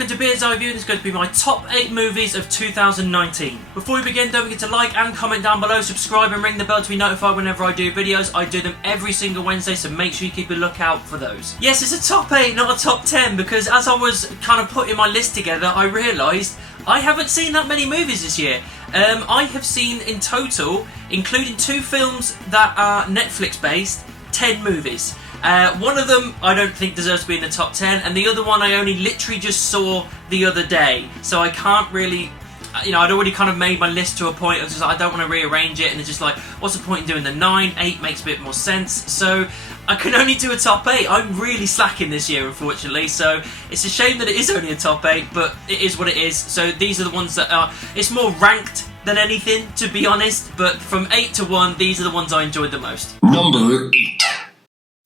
welcome to Beard's Eye View. This is going to be my top 8 movies of 2019. Before we begin, don't forget to like and comment down below, subscribe and ring the bell to be notified whenever I do videos. I do them every single Wednesday, so make sure you keep a lookout for those. Yes, it's a top 8, not a top 10, because as I was kind of putting my list together, I realised I haven't seen that many movies this year. I have seen in total, including 2 films that are Netflix based, 10 movies. One of them I don't think deserves to be in the top 10, and the other one I only literally just saw the other day, so I can't really, I'd already kind of made my list to a point of just like, I don't want to rearrange it, and it's just like, what's the point in doing the 9? 8 makes a bit more sense, so I can only do a top 8. I'm really slacking this year, unfortunately, so it's a shame that it is only a top 8, but it is what it is. So these are the ones that are, it's more ranked than anything, to be honest, but from 8 to 1, these are the ones I enjoyed the most. Number 8.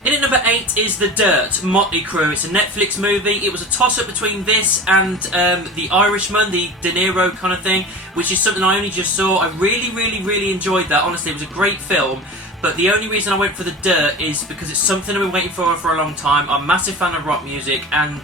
In at number 8 is The Dirt, Motley Crue. It's a Netflix movie. It was a toss-up between this and The Irishman, the De Niro kind of thing, which is something I only just saw. I really enjoyed that. Honestly, it was a great film. But the only reason I went for The Dirt is because it's something I've been waiting for a long time. I'm a massive fan of rock music, and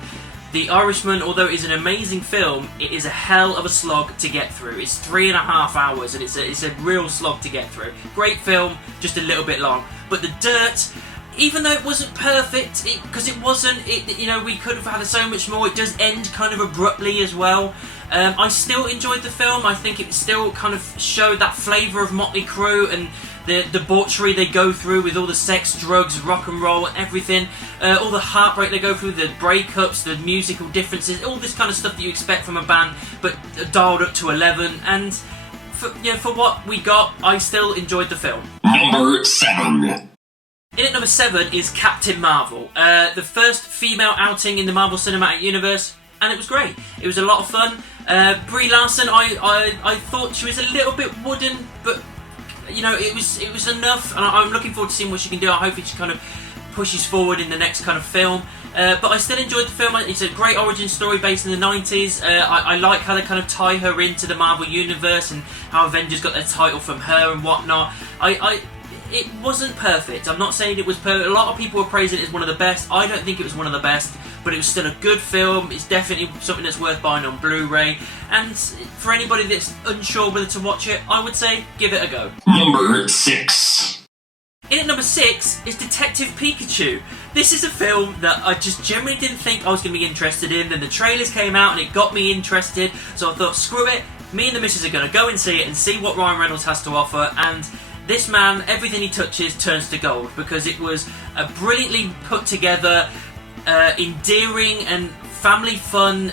The Irishman, although it is an amazing film, it is a hell of a slog to get through. It's 3.5 hours, and it's a real slog to get through. Great film, just a little bit long. But The Dirt, even though it wasn't perfect, because it wasn't, we could have had so much more. It does end kind of abruptly as well. I still enjoyed the film. I think it still kind of showed that flavour of Motley Crue and the debauchery they go through with all the sex, drugs, rock and roll, everything. All the heartbreak they go through, the breakups, the musical differences, all this kind of stuff that you expect from a band, but dialed up to 11. And for what we got, I still enjoyed the film. Number 7. In at number 7 is Captain Marvel, the first female outing in the Marvel Cinematic Universe, and it was great. It was a lot of fun. Brie Larson, I thought she was a little bit wooden, but it was enough, and I'm looking forward to seeing what she can do. I hope she kind of pushes forward in the next kind of film. But I still enjoyed the film. It's a great origin story based in the 90s. I like how they kind of tie her into the Marvel Universe and how Avengers got their title from her and whatnot. It wasn't perfect. I'm not saying it was perfect. A lot of people were praising it as one of the best. I don't think it was one of the best, but it was still a good film. It's definitely something that's worth buying on Blu-ray. And for anybody that's unsure whether to watch it, I would say give it a go. Number 6. In at number 6 is Detective Pikachu. This is a film that I just generally didn't think I was going to be interested in. Then the trailers came out and it got me interested. So I thought, screw it. Me and the missus are going to go and see it and see what Ryan Reynolds has to offer. And this man, everything he touches turns to gold, because it was a brilliantly put together, endearing and family fun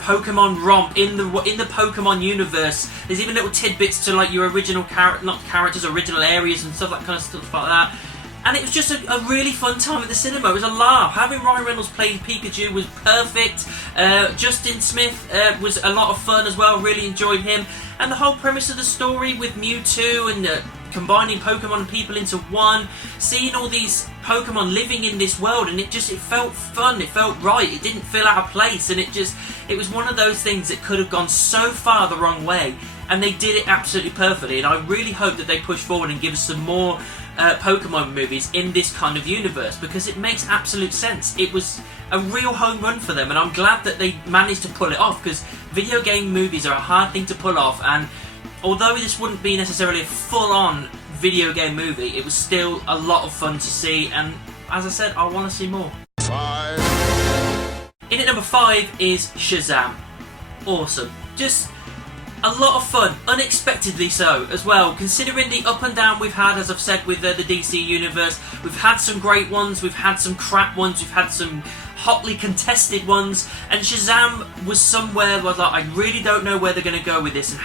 Pokemon romp in the Pokemon universe. There's even little tidbits to like your original original areas and stuff, that kind of stuff like that. And it was just a really fun time at the cinema. It was a laugh. Having Ryan Reynolds play Pikachu was perfect. Justin Smith was a lot of fun as well. Really enjoyed him. And the whole premise of the story with Mewtwo and combining Pokemon and people into one, seeing all these Pokemon living in this world, and it felt fun. It felt right. It didn't feel out of place, and it was one of those things that could have gone so far the wrong way, and they did it absolutely perfectly. And I really hope that they push forward and give us some more Pokemon movies in this kind of universe, because it makes absolute sense. It was a real home run for them, and I'm glad that they managed to pull it off, because video game movies are a hard thing to pull off. And although this wouldn't be necessarily a full-on video game movie, it was still a lot of fun to see, and as I said, I want to see more. 5. In at number 5 is Shazam. Awesome. Just a lot of fun, unexpectedly so as well, considering the up and down we've had, as I've said, with the DC Universe. We've had some great ones, we've had some crap ones, we've had some hotly contested ones, and Shazam was somewhere where I was like, I really don't know where they're going to go with this and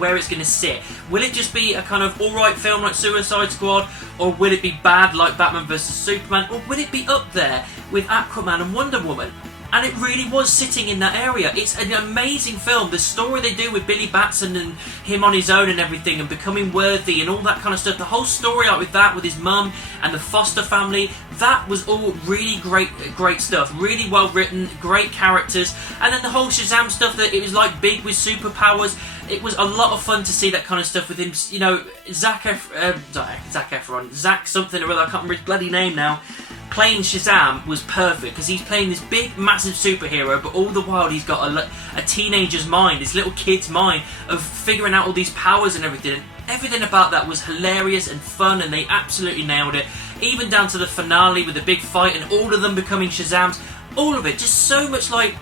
where it's going to sit. Will it just be a kind of alright film like Suicide Squad, or will it be bad like Batman vs Superman, or will it be up there with Aquaman and Wonder Woman? And it really was sitting in that area. It's an amazing film. The story they do with Billy Batson and him on his own and everything, and becoming worthy and all that kind of stuff. The whole story with his mum and the foster family, that was all really great stuff. Really well written, great characters. And then the whole Shazam stuff, that it was like big with superpowers. It was a lot of fun to see that kind of stuff with him. Zac something or other, I can't remember his bloody name now. playing Shazam was perfect because he's playing this big, massive superhero, but all the while he's got a teenager's mind, this little kid's mind of figuring out all these powers and everything. And everything about that was hilarious and fun, and they absolutely nailed it. Even down to the finale with the big fight and all of them becoming Shazams. All of it, just so much like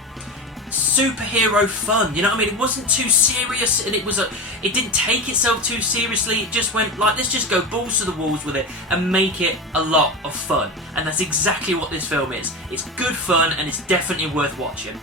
superhero fun, you know what I mean? It wasn't too serious, and it didn't take itself too seriously. It just went like, let's just go balls to the walls with it and make it a lot of fun. And that's exactly what this film is. It's good fun, and it's definitely worth watching.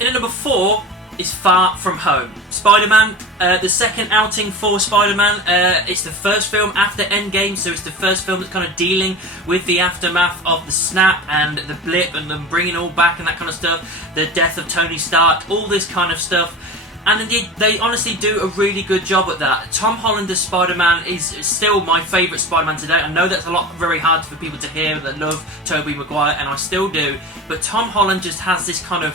In at number 4 is Far From Home. Spider-Man, the second outing for Spider-Man. It's the first film after Endgame, so it's the first film that's kind of dealing with the aftermath of the snap and the blip and them bringing it all back and that kind of stuff. The death of Tony Stark, all this kind of stuff. And indeed, they honestly do a really good job at that. Tom Holland as Spider-Man is still my favourite Spider-Man today. I know that's very hard for people to hear that love Tobey Maguire, and I still do. But Tom Holland just has this kind of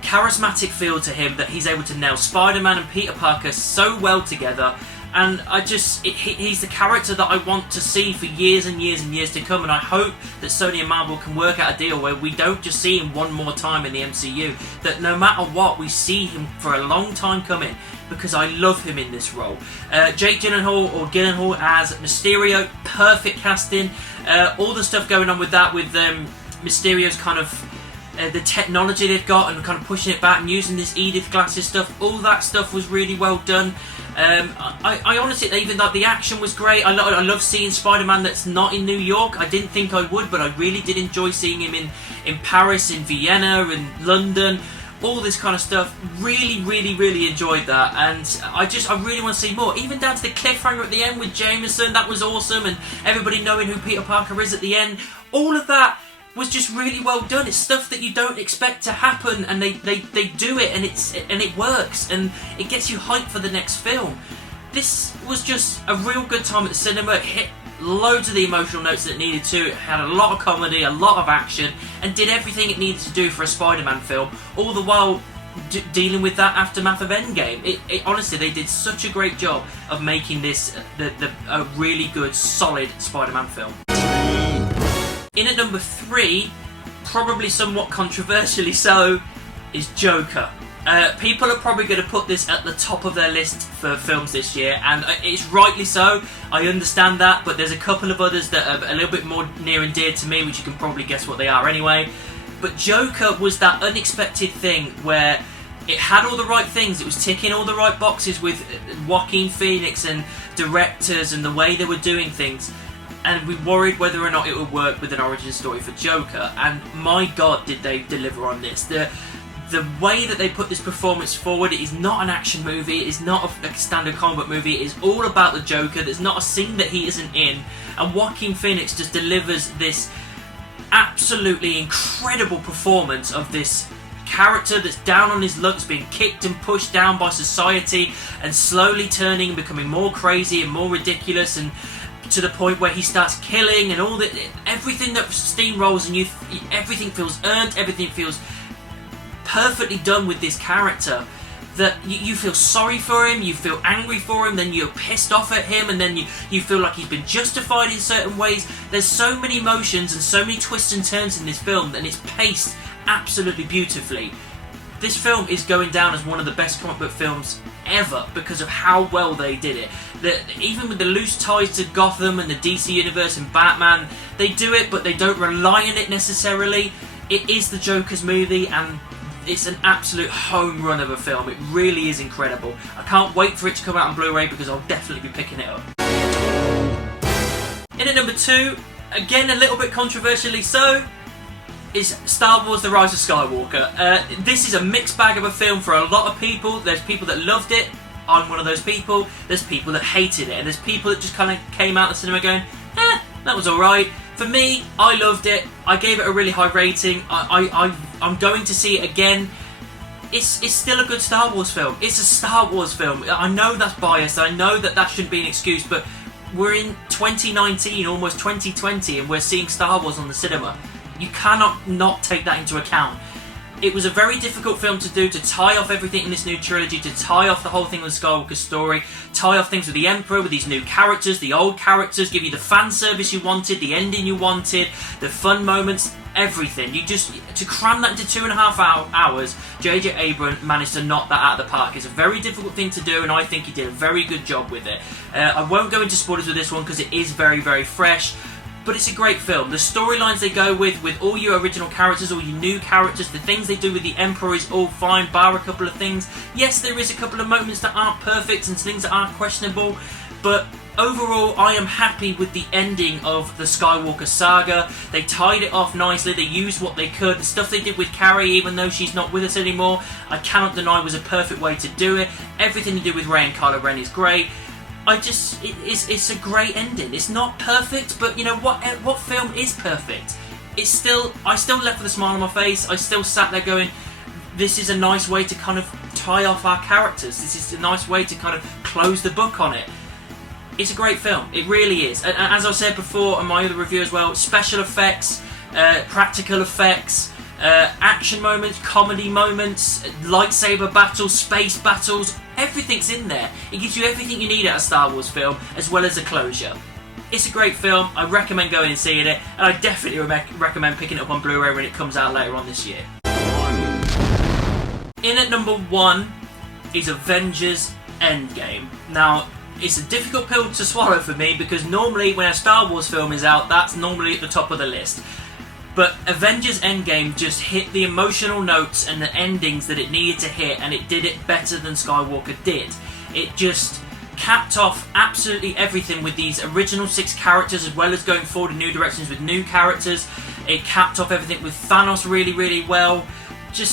charismatic feel to him that he's able to nail Spider-Man and Peter Parker so well together, and he's the character that I want to see for years and years and years to come. And I hope that Sony and Marvel can work out a deal where we don't just see him one more time in the MCU, that no matter what, we see him for a long time coming, because I love him in this role. Jake Gyllenhaal as Mysterio, perfect casting. All the stuff going on with that, with Mysterio's kind of the technology they've got and kind of pushing it back and using this Edith glasses stuff, all that stuff was really well done. I honestly, even like the action was great. I love seeing Spider-Man that's not in New York. I didn't think I would, but I really did enjoy seeing him in Paris, in Vienna, in London, all this kind of stuff. Really, really, really enjoyed that, and I really want to see more. Even down to the cliffhanger at the end with Jameson, that was awesome, and everybody knowing who Peter Parker is at the end. All of that was just really well done. It's stuff that you don't expect to happen, and they do it, and it works, and it gets you hyped for the next film. This was just a real good time at the cinema. It hit loads of the emotional notes that it needed to. It had a lot of comedy, a lot of action, and did everything it needed to do for a Spider-Man film, all the while dealing with that aftermath of Endgame. Honestly, they did such a great job of making this a really good, solid Spider-Man film. In at number 3, probably somewhat controversially so, is Joker. People are probably going to put this at the top of their list for films this year, and it's rightly so. I understand that, but there's a couple of others that are a little bit more near and dear to me, which you can probably guess what they are anyway. But Joker was that unexpected thing where it had all the right things. It was ticking all the right boxes with Joaquin Phoenix and directors and the way they were doing things. And we worried whether or not it would work with an origin story for Joker, and my god did they deliver on this. The way that they put this performance forward, it is not an action movie, it is not a standard comic book movie, it is all about the Joker. There's not a scene that he isn't in, and Joaquin Phoenix just delivers this absolutely incredible performance of this character that's down on his luck, being kicked and pushed down by society, and slowly turning and becoming more crazy and more ridiculous, and to the point where he starts killing, and all that, everything that steamrolls, and everything feels earned, everything feels perfectly done with this character, that you feel sorry for him, you feel angry for him, then you're pissed off at him, and then you feel like he's been justified in certain ways. There's so many emotions and so many twists and turns in this film, and it's paced absolutely beautifully. This film is going down as one of the best comic book films ever because of how well they did it. Even with the loose ties to Gotham and the DC Universe and Batman, they do it, but they don't rely on it necessarily. It is the Joker's movie, and it's an absolute home run of a film. It really is incredible. I can't wait for it to come out on Blu-ray because I'll definitely be picking it up. In at number 2, again a little bit controversially so, is Star Wars The Rise of Skywalker. This is a mixed bag of a film for a lot of people. There's people that loved it. I'm one of those people. There's people that hated it. And there's people that just kind of came out of the cinema going, that was alright. For me, I loved it. I gave it a really high rating. I'm going to see it again. It's still a good Star Wars film. It's a Star Wars film. I know that's biased. I know that shouldn't be an excuse, but we're in 2019, almost 2020, and we're seeing Star Wars on the cinema. You cannot not take that into account. It was a very difficult film to do, to tie off everything in this new trilogy, to tie off the whole thing with Skywalker story, tie off things with the Emperor, with these new characters, the old characters, give you the fan service you wanted, the ending you wanted, the fun moments, everything. To cram that into 2.5 hours, J.J. Abrams managed to knock that out of the park. It's a very difficult thing to do, and I think he did a very good job with it. I won't go into spoilers with this one because it is very, very fresh. But it's a great film. The storylines they go with all your original characters, all your new characters, the things they do with the Emperor is all fine, bar a couple of things. Yes, there is a couple of moments that aren't perfect and things that aren't questionable, but overall, I am happy with the ending of the Skywalker saga. They tied it off nicely, they used what they could. The stuff they did with Carrie, even though she's not with us anymore, I cannot deny was a perfect way to do it. Everything to do with Rey and Kylo Ren is great. It's a great ending. It's not perfect, but you know what film is perfect? I still left with a smile on my face. I still sat there going, this is a nice way to kind of tie off our characters. This is a nice way to kind of close the book on it. It's a great film. It really is. And as I said before in my other review as well, special effects, practical effects, action moments, comedy moments, lightsaber battles, space battles, everything's in there. It gives you everything you need out of a Star Wars film, as well as a closure. It's a great film. I recommend going and seeing it, and I definitely recommend picking it up on Blu-ray when it comes out later on this year. In at number 1 is Avengers Endgame. Now, it's a difficult pill to swallow for me because normally when a Star Wars film is out, that's normally at the top of the list. But Avengers Endgame just hit the emotional notes and the endings that it needed to hit, and it did it better than Skywalker did. It just capped off absolutely everything with these original 6 characters, as well as going forward in new directions with new characters. It capped off everything with Thanos really, really well.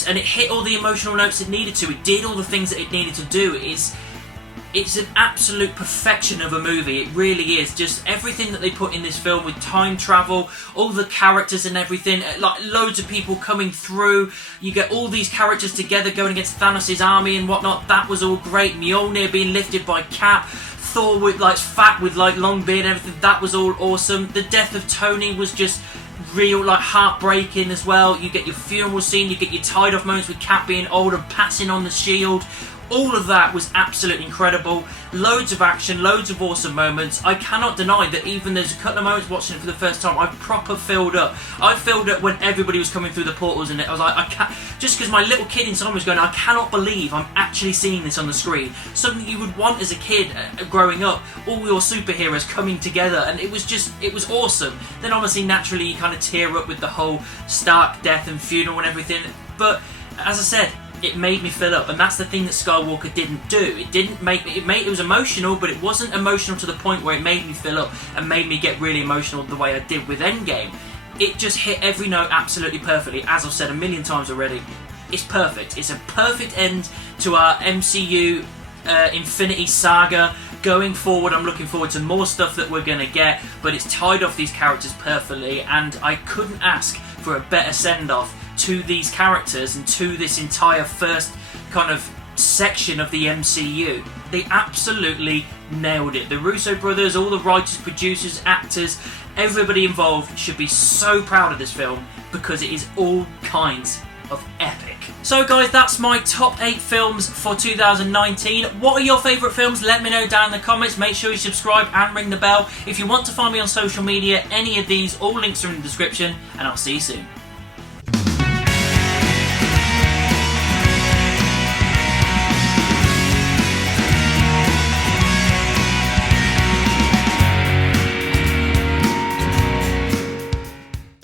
And it hit all the emotional notes it needed to. It did all the things that it needed to do. It's an absolute perfection of a movie. It really is. Just everything that they put in this film with time travel, all the characters and everything, like loads of people coming through. You get all these characters together going against Thanos' army and whatnot. That was all great. Mjolnir being lifted by Cap. Thor with fat with long beard and everything. That was all awesome. The death of Tony was just real, heartbreaking as well. You get your funeral scene. You get your tied off moments with Cap being old and passing on the shield. All of that was absolutely incredible. Loads of action, loads of awesome moments. I cannot deny that even there's a couple of moments watching it for the first time, I proper filled up. I filled up when everybody was coming through the portals and I was like, I can't, just because my little kid inside was going, I cannot believe I'm actually seeing this on the screen. Something you would want as a kid growing up, all your superheroes coming together, and it was awesome. Then obviously naturally you kind of tear up with the whole Stark death and funeral and everything, but as I said, it made me fill up, and that's the thing that Skywalker didn't do. It didn't make me. It was emotional, but it wasn't emotional to the point where it made me fill up and made me get really emotional the way I did with Endgame. It just hit every note absolutely perfectly. As I've said a million times already, it's perfect. It's a perfect end to our MCU Infinity Saga. Going forward, I'm looking forward to more stuff that we're going to get, but it's tied off these characters perfectly, and I couldn't ask for a better send-off to these characters and to this entire first kind of section of the MCU. They absolutely nailed it. The Russo brothers, all the writers, producers, actors, everybody involved should be so proud of this film because it is all kinds of epic. So guys, that's my top 8 films for 2019. What are your favourite films? Let me know down in the comments. Make sure you subscribe and ring the bell. If you want to find me on social media, any of these, all links are in the description, and I'll see you soon.